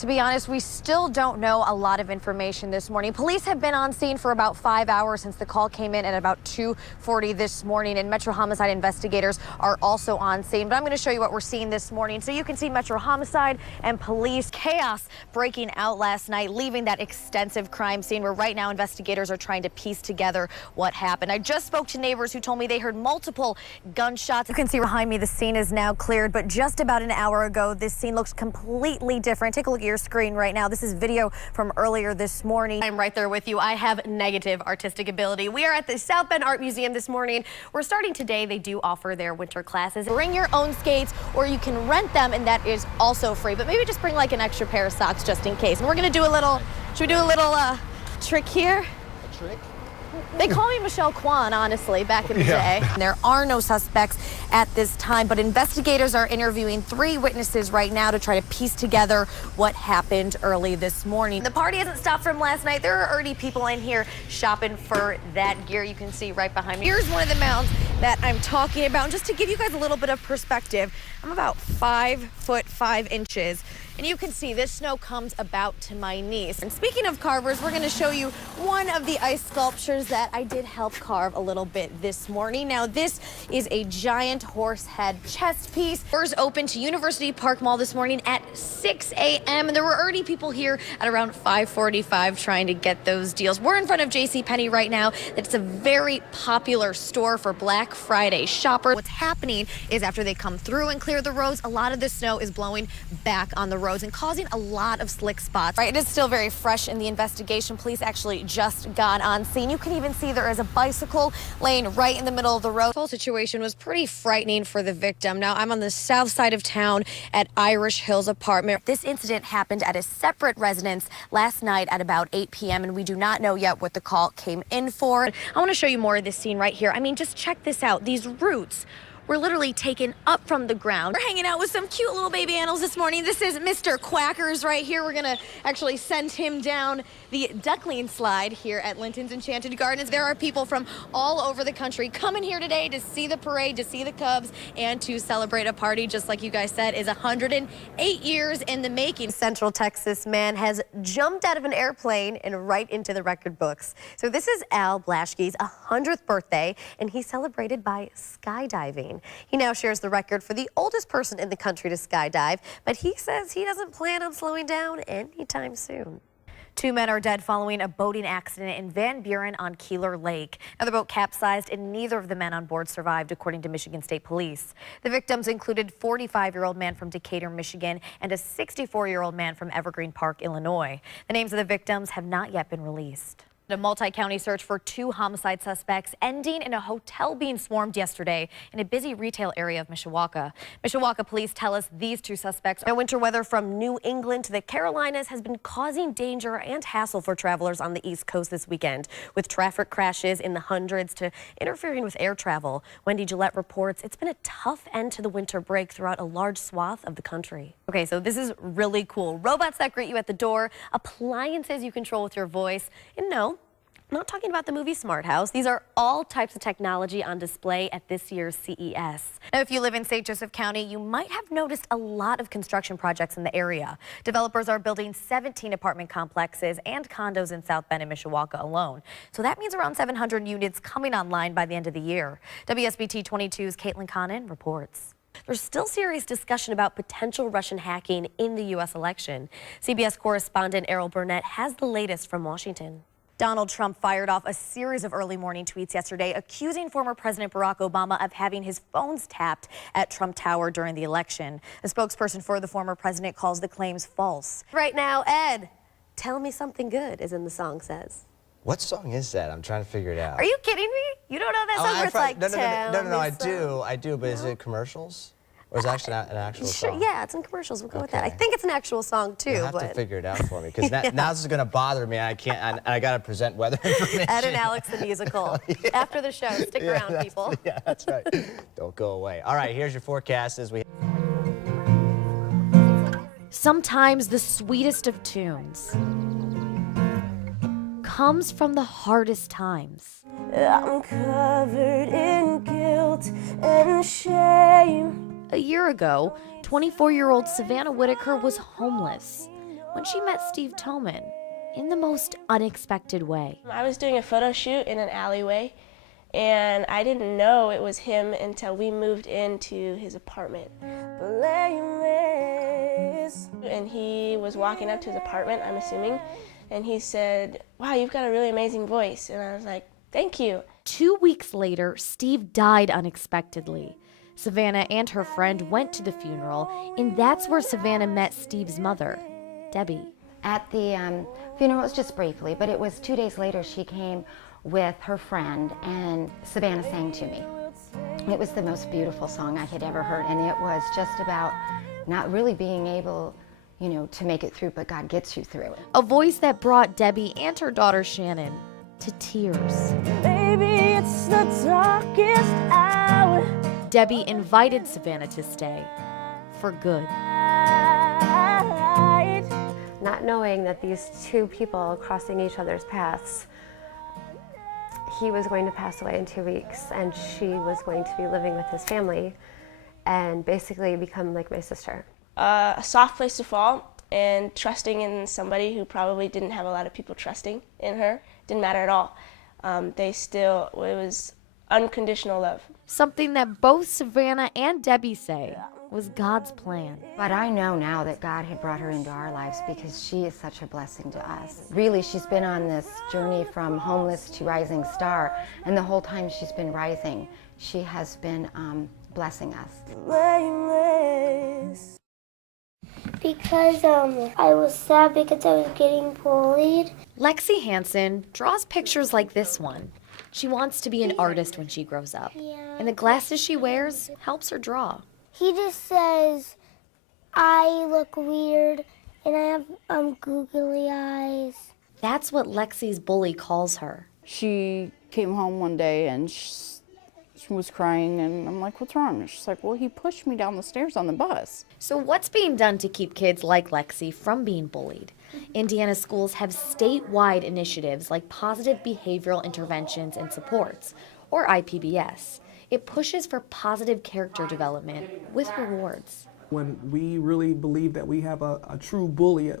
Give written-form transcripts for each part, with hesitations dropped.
To be honest, we still don't know a lot of information this morning. Police have been on scene for about 5 hours since the call came in at about 2:40 this morning, and Metro Homicide investigators are also on scene. But I'm going to show you what we're seeing this morning. So you can see Metro Homicide and police chaos breaking out last night, leaving that extensive crime scene where right now investigators are trying to piece together what happened. I just spoke to neighbors who told me they heard multiple gunshots. You can see behind me the scene is now cleared, but just about an hour ago, this scene looks completely different. Take a look at your screen right now. This is video from earlier this morning. I'm right there with you. I have negative artistic ability. We are at the South Bend Art Museum this morning. We're starting today. They do offer their winter classes. Bring your own skates, or you can rent them, and that is also free. But maybe just bring like an extra pair of socks just in case. And we're going to do a little, should we do a little trick here? A trick? They call me Michelle Kwan, honestly, back in the day. There are no suspects at this time, but investigators are interviewing 3 witnesses right now to try to piece together what happened early this morning. The party hasn't stopped from last night. There are already people in here shopping for that gear you can see right behind me. Here's one of the mounds that I'm talking about. And just to give you guys a little bit of perspective, I'm about 5 foot 5 inches. And you can see this snow comes about to my knees. And speaking of carvers, we're going to show you one of the ice sculptures that I did help carve a little bit this morning. Now, this is a giant horse head chest piece. Doors open to University Park Mall this morning at 6 a.m. And there were already people here at around 5:45 trying to get those deals. We're in front of JCPenney right now. It's a very popular store for Black Friday shoppers. What's happening is after they come through and clear the roads, a lot of the snow is blowing back on the roads and causing a lot of slick spots. Right, it is still very fresh in the investigation. Police actually just got on scene. You can even see there is a bicycle lane right in the middle of the road. The whole situation was pretty frightening for the victim. Now, I'm on the south side of town at Irish Hills apartment. This incident happened at a separate residence last night at about 8 p.m. and we do not know yet what the call came in for. I want to show you more of this scene right here. I mean, just check this out. These roots were literally taken up from the ground. We're hanging out with some cute little baby animals this morning. This is Mr. Quackers right here. We're gonna actually send him down the duckling slide here at Linton's Enchanted Gardens. There are people from all over the country coming here today to see the parade, to see the Cubs, and to celebrate a party, just like you guys said, is 108 years in the making. Central Texas man has jumped out of an airplane and right into the record books. So this is Al Blaschke's 100th birthday, and he celebrated by skydiving. He now shares the record for the oldest person in the country to skydive, but he says he doesn't plan on slowing down anytime soon. 2 men are dead following a boating accident in Van Buren on Keeler Lake. Now, the boat capsized and neither of the men on board survived, according to Michigan State Police. The victims included a 45-year-old man from Decatur, Michigan, and a 64-year-old man from Evergreen Park, Illinois. The names of the victims have not yet been released. A multi-county search for 2 homicide suspects ending in a hotel being swarmed yesterday in a busy retail area of Mishawaka. Mishawaka police tell us these 2 suspects. Winter weather from New England to the Carolinas has been causing danger and hassle for travelers on the East Coast this weekend, with traffic crashes in the hundreds to interfering with air travel. Wendy Gillette reports it's been a tough end to the winter break throughout a large swath of the country. Okay, so this is really cool. Robots that greet you at the door, appliances you control with your voice, and no, I'm not talking about the movie Smart House. These are all types of technology on display at this year's CES. Now, if you live in St. Joseph County, you might have noticed a lot of construction projects in the area. Developers are building 17 apartment complexes and condos in South Bend and Mishawaka alone. So that means around 700 units coming online by the end of the year. WSBT 22's Caitlin Connon reports. There's still serious discussion about potential Russian hacking in the U.S. election. CBS correspondent Errol Burnett has the latest from Washington. Donald Trump fired off a series of early morning tweets yesterday accusing former President Barack Obama of having his phones tapped at Trump Tower during the election. A spokesperson for the former president calls the claims false. Right now, Ed, tell me something good, as in the song says. What song is that? I'm trying to figure it out. Are you kidding me? You don't know that song where it's like, no, I do, but is it commercials? Or is it actually an actual song? Yeah, it's in commercials. We'll go with that. I think it's an actual song, too. You'll have to figure it out for me, because now this is going to bother me. I can't, I got to present weather information. Ed and Alex, the musical. After the show. Stick around, people. Yeah, that's right. Don't go away. All right, here's your forecast as we... Sometimes the sweetest of tunes comes from the hardest times. I'm covered in guilt and shame. A year ago, 24-year-old Savannah Whitaker was homeless. when she met Steve Toman in the most unexpected way. I was doing a photo shoot in an alleyway, and I didn't know it was him until we moved into his apartment. And he was walking up to his apartment, I'm assuming, and he said, "Wow, you've got a really amazing voice." And I was like, "Thank you." 2 weeks later, Steve died unexpectedly. Savannah and her friend went to the funeral, and that's where Savannah met Steve's mother, Debbie. At the funeral, it was just briefly, but it was 2 days later she came with her friend, and Savannah sang to me. It was the most beautiful song I had ever heard, and it was just about not really being able, to make it through, but God gets you through it. A voice that brought Debbie and her daughter Shannon to tears. Baby, it's the darkest hour. Debbie invited Savannah to stay for good. Not knowing that these two people crossing each other's paths, he was going to pass away in 2 weeks, and she was going to be living with his family and basically become like my sister. A soft place to fall, and trusting in somebody who probably didn't have a lot of people trusting in her. Didn't matter at all. It was unconditional love. Something that both Savannah and Debbie say was God's plan. But I know now that God had brought her into our lives because she is such a blessing to us. Really, she's been on this journey from homeless to rising star, and the whole time she's been rising, she has been blessing us. Because I was sad because I was getting bullied. Lexi Hansen draws pictures like this one. She wants to be an artist when she grows up, and the glasses she wears helps her draw. He just says I look weird and I have googly eyes. That's what Lexi's bully calls her. She came home one day and she was crying, and I'm like, "What's wrong?" And she's like, "Well, he pushed me down the stairs on the bus." So what's being done to keep kids like Lexi from being bullied? Indiana schools have statewide initiatives like Positive Behavioral Interventions and Supports, or IPBS. It pushes for positive character development with rewards. When we really believe that we have a true bully,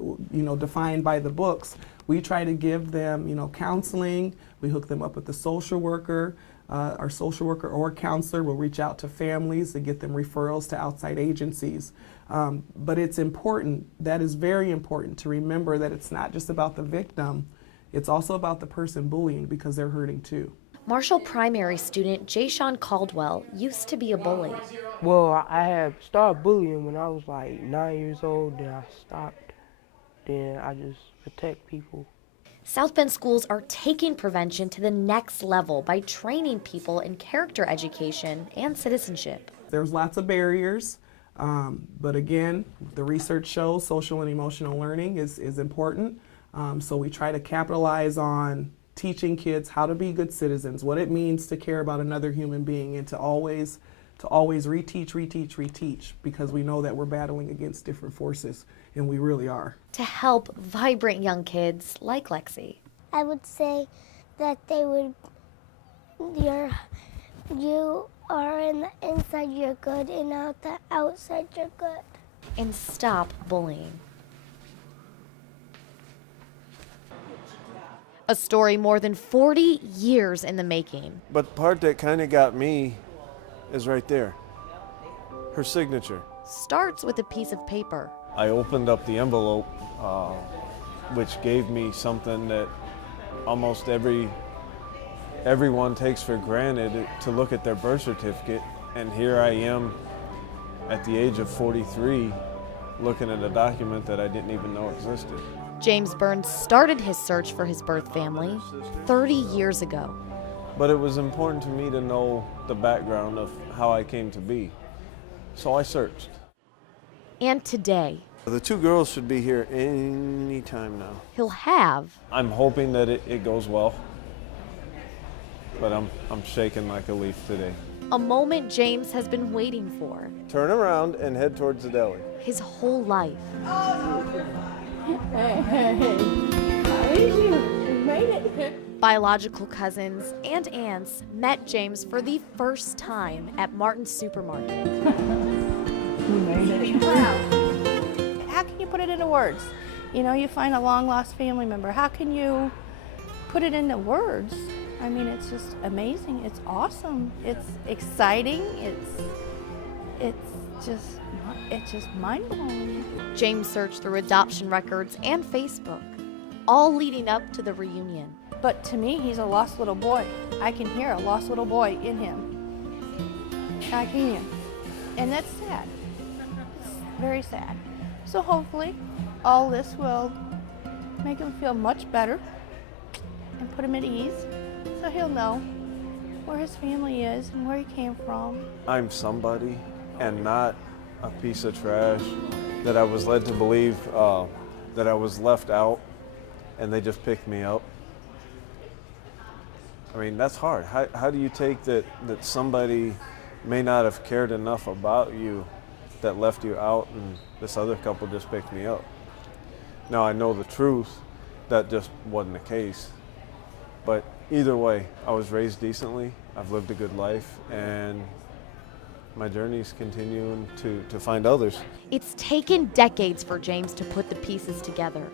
defined by the books, we try to give them, counseling. We hook them up with the social worker. Our social worker or counselor will reach out to families to get them referrals to outside agencies. But it's important, that is very important, to remember that it's not just about the victim, it's also about the person bullying, because they're hurting too. Marshall primary student Jayshawn Caldwell used to be a bully. Well, I had started bullying when I was like 9 years old, then I stopped. Then I just protect people. South Bend schools are taking prevention to the next level by training people in character education and citizenship. There's lots of barriers, but again, the research shows social and emotional learning is important. So we try to capitalize on teaching kids how to be good citizens, what it means to care about another human being, and to always reteach, because we know that we're battling against different forces, and we really are. To help vibrant young kids like Lexi. I would say that you are in the inside you're good and out the outside you're good. And stop bullying. A story more than 40 years in the making. But the part that kind of got me is right there. Her signature. Starts with a piece of paper. I opened up the envelope, which gave me something that almost everyone takes for granted, to look at their birth certificate. And here I am at the age of 43 looking at a document that I didn't even know existed. James Burns started his search for his birth family 30 years ago. But it was important to me to know the background of how I came to be. So I searched. And today, The two girls should be here any time now. he'll have I'm hoping that it goes well, but I'm shaking like a leaf today. a moment James has been waiting for Turn around and head towards the deli. his whole life. Biological cousins and aunts met James for the first time at Martin's Supermarket. How can you put it into words? You know, you find a long lost family member. How can you put it into words? I mean, it's just amazing. It's awesome. It's exciting. It's just mind-blowing. James searched through adoption records and Facebook, all leading up to the reunion. But to me, he's a lost little boy. I can hear a lost little boy in him. I can hear. And that's sad. It's very sad. So hopefully, all this will make him feel much better and put him at ease, so he'll know where his family is and where he came from. I'm somebody and not a piece of trash that I was led to believe that I was left out and they just picked me up. I mean, that's hard. How do you take that somebody may not have cared enough about you that left you out and this other couple just picked me up? Now I know the truth, that just wasn't the case. But either way, I was raised decently, I've lived a good life, and my journey's continuing to find others. It's taken decades for James to put the pieces together,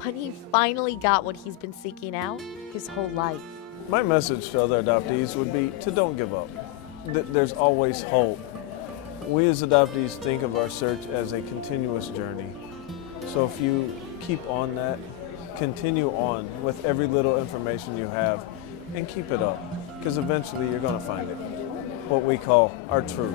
but he finally got what he's been seeking out his whole life. My message to other adoptees would be to don't give up. There's always hope. We as adoptees think of our search as a continuous journey. So if you keep on that, continue on with every little information you have and keep it up, because eventually you're going to find it, what we call our truth.